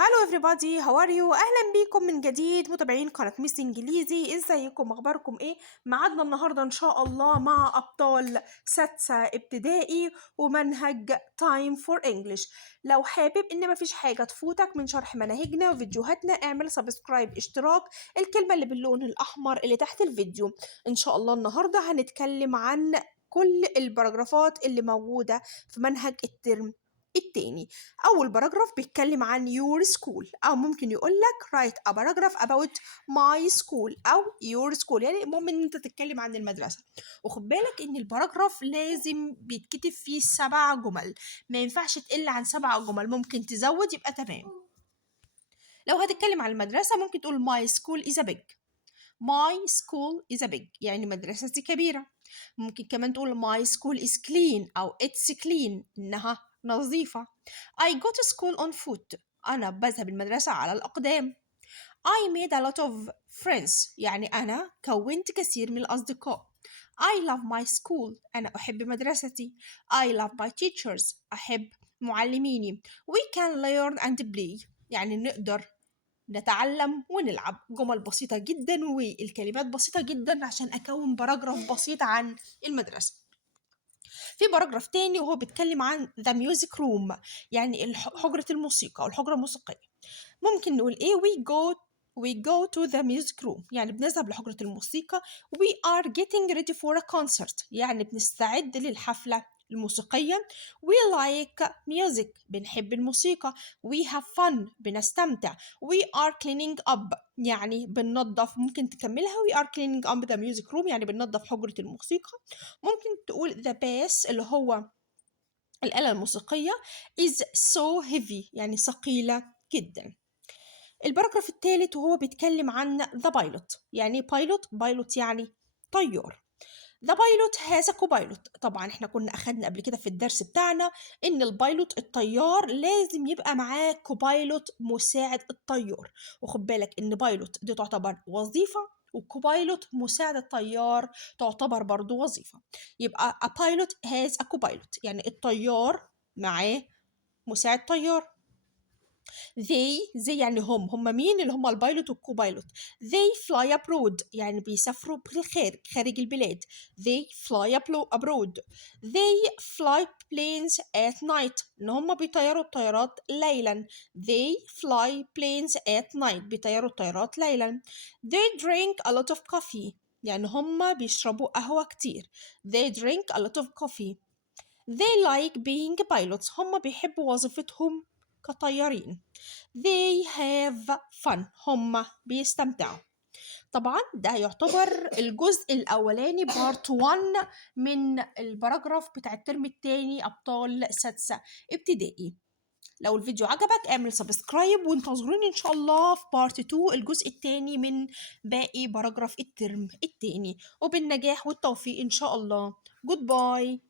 هالو everybody how are you؟ أهلا بيكم من جديد متابعين قناة ميس إنجليزي. ازيكم؟ أخباركم إيه؟ معادنا النهاردة إن شاء الله مع أبطال سادسة ابتدائي ومنهج Time for English. لو حابب إن مفيش حاجة تفوتك من شرح مناهجنا وفيديوهاتنا اعمل سبسكرايب اشتراك، الكلمة اللي باللون الأحمر اللي تحت الفيديو. إن شاء الله النهاردة هنتكلم عن كل البراجرافات اللي موجودة في منهج الترم التاني. أول باراجراف بيتكلم عن your school، أو ممكن يقول لك write a paragraph about my school أو your school، يعني المهم إن أنت تتكلم عن المدرسة. وخد بالك إن الباراجراف لازم بيتكتب فيه 7 جمل، ما ينفعش تقل عن 7 جمل، ممكن تزود يبقى تمام. لو هتتكلم عن المدرسة ممكن تقول my school is a big. my school is a big يعني مدرستي كبيرة. ممكن كمان تقول my school is clean أو it's clean إنها نظيفة. I go to school on foot أنا بذهب المدرسة على الأقدام. I made a lot of friends يعني أنا كونت كثير من الأصدقاء. I love my school أنا أحب مدرستي. I love my teachers أحب معلميني. We can learn and play يعني نقدر نتعلم ونلعب. جمل بسيطة جدا والكلمات بسيطة جدا عشان أكون باراجراف بسيط عن المدرسة. في باراجراف تاني وهو بيتكلم عن the music room يعني حجرة الموسيقى أو الحجرة الموسيقية. ممكن نقول إيه we go to the music room يعني بنذهب لحجرة الموسيقى. we are getting ready for a concert يعني بنستعد للحفلة الموسيقية. we like music بنحب الموسيقى. we have fun بنستمتع. we are cleaning up يعني بننظف. ممكن تكملها we are cleaning up the music room يعني بننظف حجرة الموسيقى. ممكن تقول the bass اللي هو الآلة الموسيقية is so heavy يعني ثقيلة جدا. الباراجراف الثالث وهو بيتكلم عن the pilot يعني pilot يعني طيار. The pilot has a co-pilot طبعا احنا كنا أخدنا قبل كده في الدرس بتاعنا إن البايلوت الطيار لازم يبقى معاه كوبايلوت مساعد الطيار. وخد بالك إن بايلوت دي تعتبر وظيفة وكوبايلوت مساعد الطيار تعتبر برضو وظيفة. يبقى a pilot has a co-pilot يعني الطيار معاه مساعد طيار. they يعني هم مين اللي هم البايلوت والكوبايلوت. they fly abroad يعني بيسافروا خارج البلاد. they fly abroad. they fly planes at night ان هم بيطيروا الطيارات ليلا. they fly planes at night بيطيروا الطيارات ليلا. they drink a lot of coffee يعني هم بيشربوا قهوة كتير. they drink a lot of coffee. they like being pilots هم بيحبوا وظيفتهم كطيارين. they have fun هم بيستمتعوا. طبعا ده يعتبر الجزء الأولاني بارت 1 من الباراجراف بتاع الترم التاني أبطال سادسة ابتدائي. لو الفيديو عجبك اعمل سبسكرايب وانتظروني إن شاء الله في بارت 2 الجزء التاني من باقي باراجراف الترم التاني. وبالنجاح والتوفيق إن شاء الله. جود باي.